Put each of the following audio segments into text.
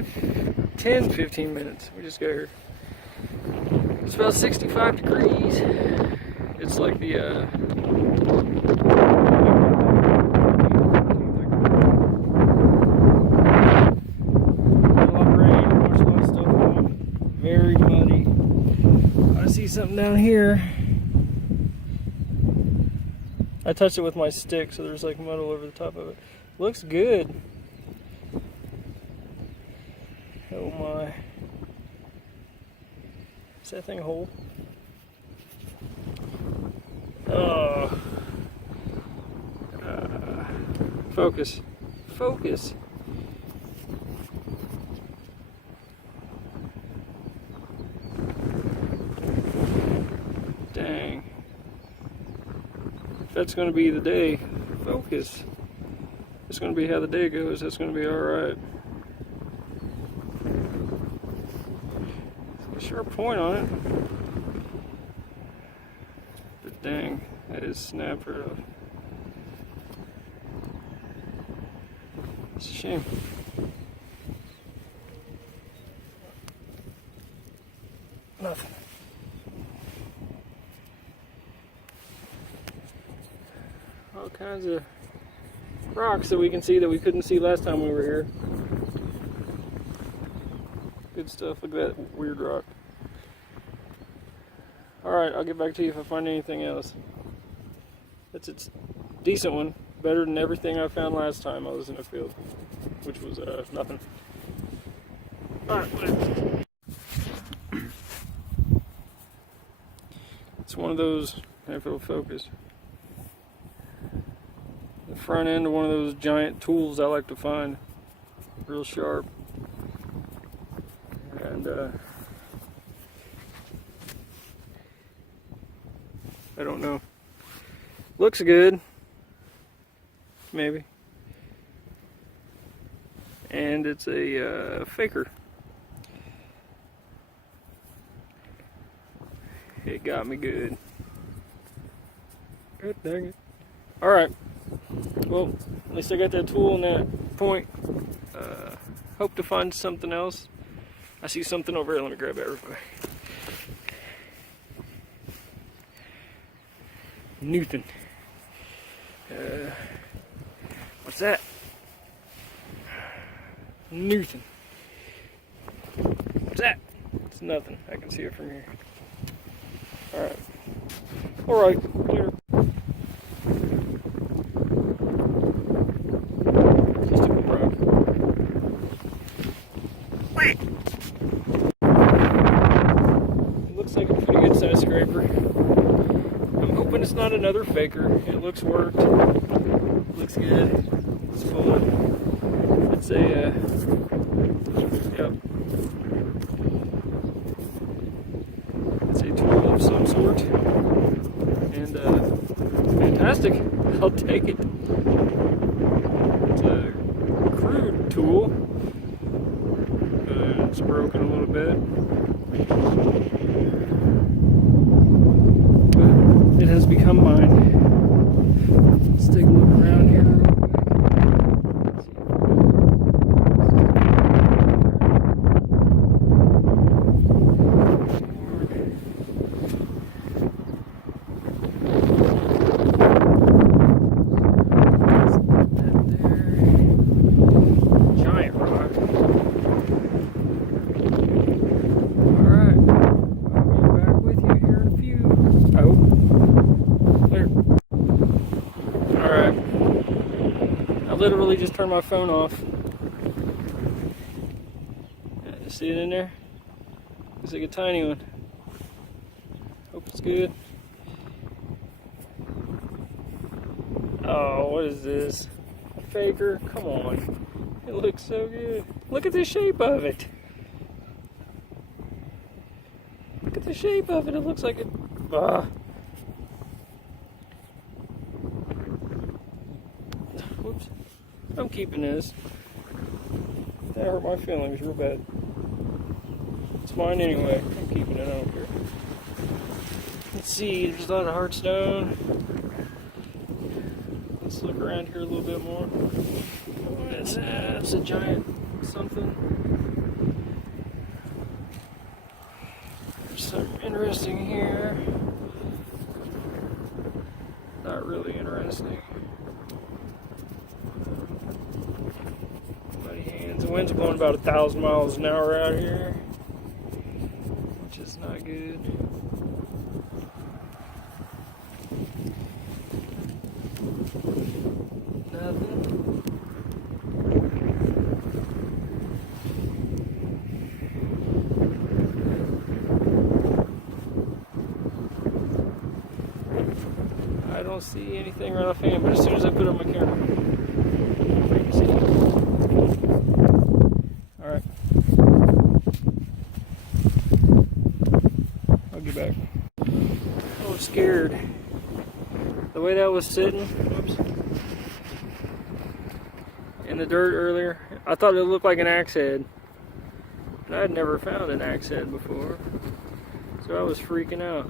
10-15 minutes. We just got here. It's about 65 degrees. It's like the very muddy. I see something down here. I touched it with my stick, so there's like mud all over the top of it. Looks good. Oh my. Is that thing whole? Oh. Focus. Focus. Dang. If that's going to be the day, focus. It's going to be how the day goes. That's going to be alright. Sharp point on it. But dang, that is snapped right off. It's a shame. Nothing. All kinds of rocks that we can see that we couldn't see last time we were here. Good stuff. Look at that weird rock. Alright, I'll get back to you if I find anything else. That's a decent one. Better than everything I found last time I was in the field, which was nothing. Alright, whatever. It's one of those, if it'll focus. The front end of one of those giant tools I like to find. Real sharp. And I don't know. Looks good. Maybe. And it's a faker. It got me good. God dang it. Alright. Well, at least I got that tool and that point. Hope to find something else. I see something over here. Let me grab it real quick. Nothing. What's that? Nothing. What's that? It's nothing. I can see it from here. Alright. Alright. Clear. Just a good rock. It looks like a pretty good size scraper. I'm hoping it's not another faker. It looks worked. Looks good. It's fun. It's a, yep. It's a tool of some sort. And, fantastic. I'll take it. It's a crude tool. It's broken a little bit. But it has become mine. Let's take a look around here real quick. Giant rock. Alright. I'll be back with you here in a few. I hope. Clear. Alright. I literally just turned my phone off. See it in there? Looks like a tiny one. Hope it's good. Oh, what is this? A faker? Come on. It looks so good. Look at the shape of it. Look at the shape of it. It looks like it. Whoops. I'm keeping this. That hurt my feelings real bad. It's mine anyway. I'm keeping it. I don't care. Let's see. There's a lot of hard stone. Let's look around here a little bit more. That's a giant something. There's something interesting here. Not really interesting. Muddy hands. The wind's blowing about 1,000 miles an hour out here, which is not good. Nothing. I don't see anything right offhand, but as soon as I put on my camera, you can see it. Alright. I'll get back. I was scared. The way that was sitting, whoops, in the dirt earlier, I thought it looked like an axe head. And I had never found an axe head before. So I was freaking out.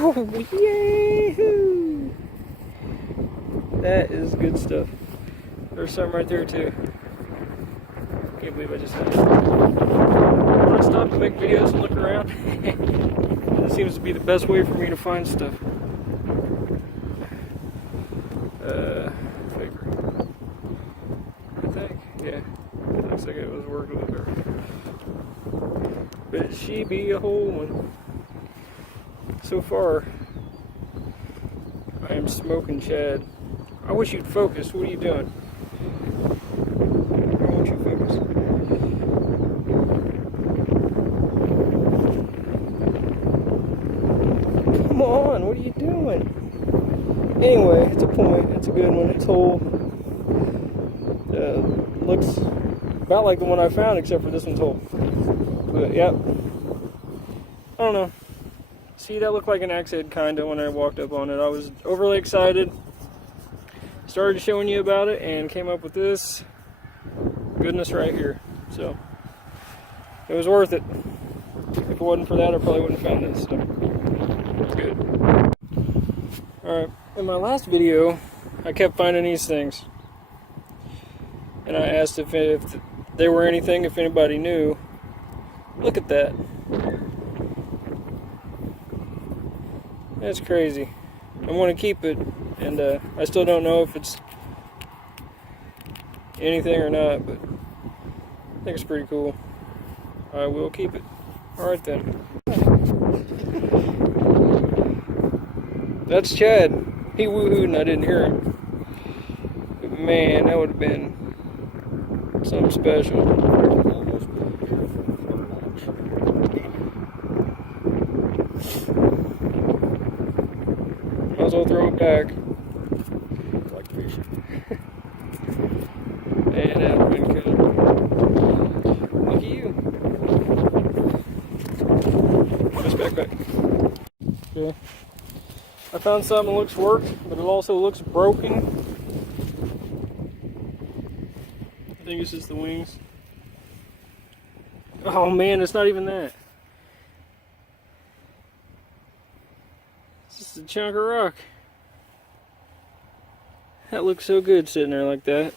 Oh, yay! That is good stuff. There's some right there too. Can't believe I just had it. When I stop to make videos and look around, that seems to be the best way for me to find stuff. Paper. I think, yeah. It looks like it was worked with her. But she be a whole one. So far, I am smoking Chad. I wish you'd focus. What are you doing? I want you to focus. Come on, what are you doing? Anyway, it's a point. It's a good one. It's whole. Looks about like the one I found, except for this one's whole. But, yep. I don't know. See, that looked like an axe head kinda when I walked up on it. I was overly excited. Started showing you about it and came up with this goodness right here. So it was worth it. If it wasn't for that, I probably wouldn't have found this. So it's good. Alright, in my last video, I kept finding these things. And I asked if they were anything, if anybody knew. Look at that. That's crazy. I want to keep it, and I still don't know if it's anything or not, but I think it's pretty cool. I will keep it. Alright then. That's Chad. He woohooed and I didn't hear him. But man, that would have been something special. Might as well throw it back. Like fishing. And that would have been good. Look at you. Nice backpack. Okay. I found something that looks worked, but it also looks broken. I think it's just the wings. Oh man, it's not even that. It's just a chunk of rock. That looks so good sitting there like that.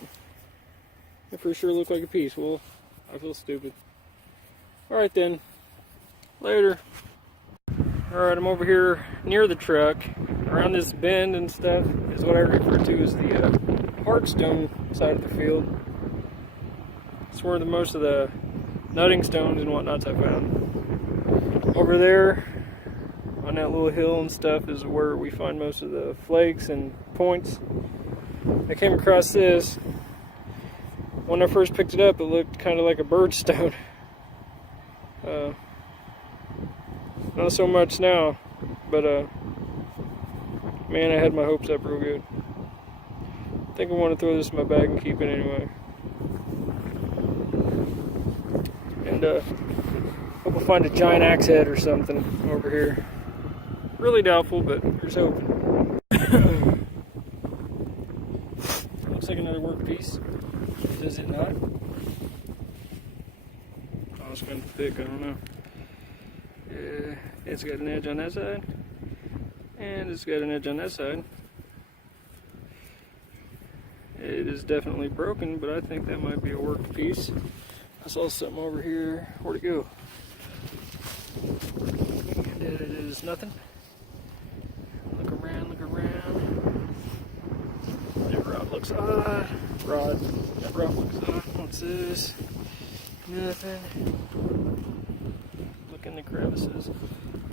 It for sure looked like a piece. Well, I feel stupid. Alright then. Later. Alright, I'm over here near the truck. Around this bend and stuff is what I refer to as the hardstone side of the field. It's where most of the nutting stones and whatnots I found. Over there on that little hill and stuff is where we find most of the flakes and points. I came across this. When I first picked it up, it looked kind of like a birdstone. Not so much now, but man, I had my hopes up real good. I think I want to throw this in my bag and keep it anyway. And hope I find a giant axe head or something over here. Really doubtful, but here's hoping. Looks like another work piece. Does it not? Oh, it's kind of thick, I don't know. It's got an edge on that side, and it's got an edge on that side. It is definitely broken, but I think that might be a worked piece. I saw something over here. Where'd it go? And it is nothing. Look around, look around. That rod looks odd. That rod looks odd. What's this? Nothing. Look in the crevices.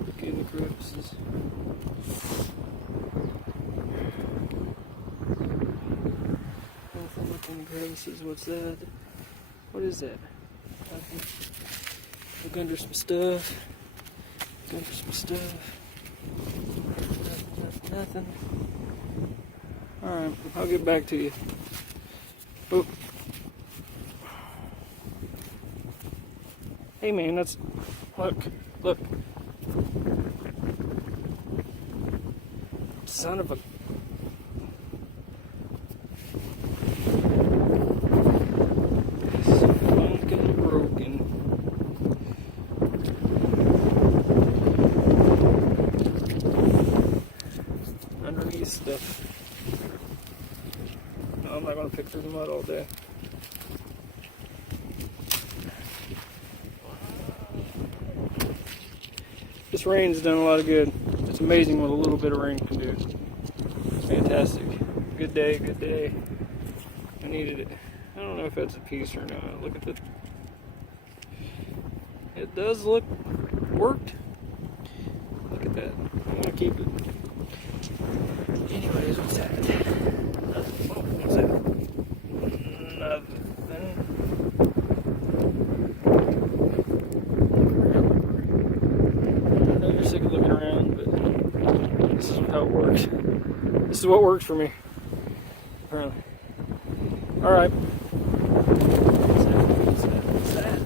Look in the crevices. Look in the crevices. What's that? What is that? Nothing. Look under some stuff. Look under some stuff. Nothing. Alright, I'll get back to you. Oh. Hey man, that's... Look. Son of a... It's fucking broken. Underneath stuff. No, I'm not gonna pick through the mud all day. This rain's done a lot of good. It's amazing what a little bit of rain can do. Fantastic. Good day, good day. I needed it. I don't know if that's a piece or not. Look at the... It does look worked. Look at that. I'm gonna keep it. Anyways, what's that? Nothing. Oh, what's that? Nothing. I know you're sick of looking around, but this is how it works. This is what works for me. Apparently. Alright. What's that?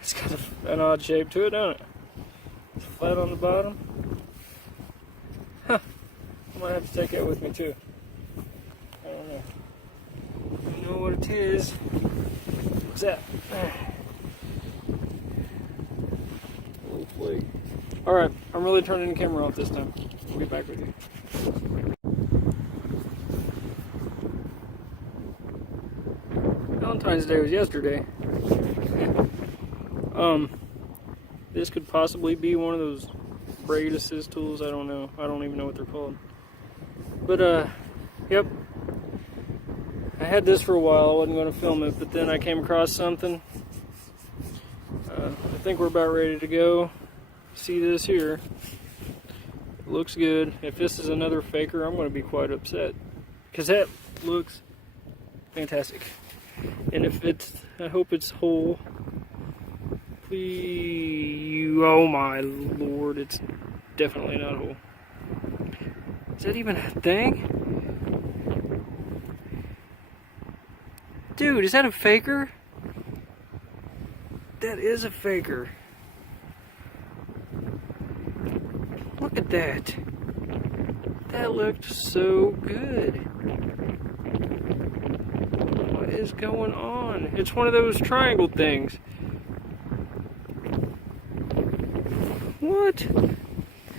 It's got an odd shape to it, don't it? It's flat on the bottom. Huh. I might have to take that with me too. I don't know. I don't know what it is. What's that? Alright, I'm really turning the camera off this time. I'll get back with you. Valentine's Day was yesterday. This could possibly be one of those braid assist tools. I don't know. I don't even know what they're called. But, yep. I had this for a while. I wasn't going to film it, but then I came across something. I think we're about ready to go. See this here. It looks good. If this is another faker, I'm going to be quite upset. Because that looks fantastic. And if it's, I hope it's whole. Please, oh my lord, it's definitely not whole. Is that even a thing? Dude, is that a faker? That is a faker. Look at that. That looked so good. What is going on? It's one of those triangle things. What?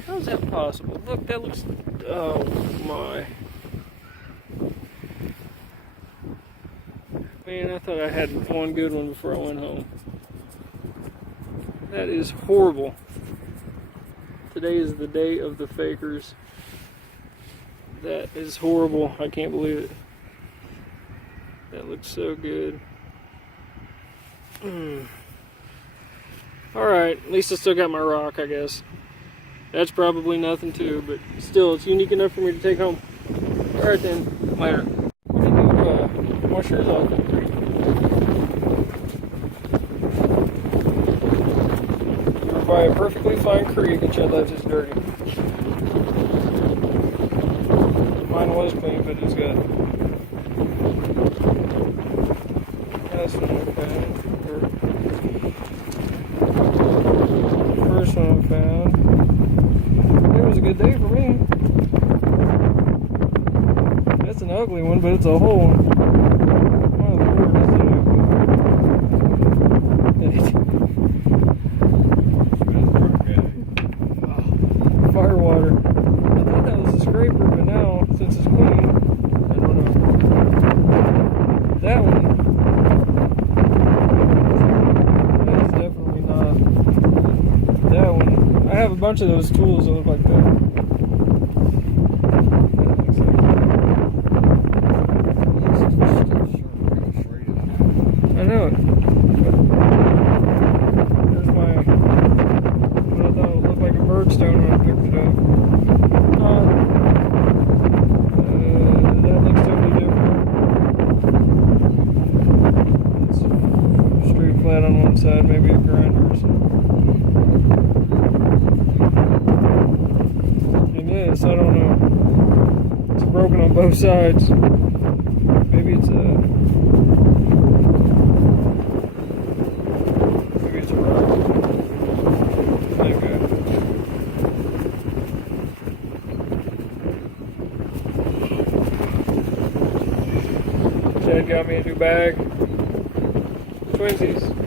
How is that possible? Look, that looks... Oh my. Man, I thought I had one good one before I went home. That is horrible. Today is the day of the fakers. That is horrible. I can't believe it. That looks so good. Alright, at least I still got my rock, I guess. That's probably nothing too, but still, it's unique enough for me to take home. Alright then, later. What did you wash yours off in the creek? You were by a perfectly fine creek and yet left it dirty. Mine was clean, but it's good. That's one I found. First one I found. It was a good day for me. That's an ugly one, but it's a whole one. Oh Lord, that's an ugly one. bunch of those tools that look like that. I know it. There's my, what I thought looked like a birdstone when I picked it up. That looks totally different. It's straight flat on one side, maybe a grinder or something. And this, I don't know. It's broken on both sides. Maybe it's a rock. Okay. Chad got me a new bag. Twinsies.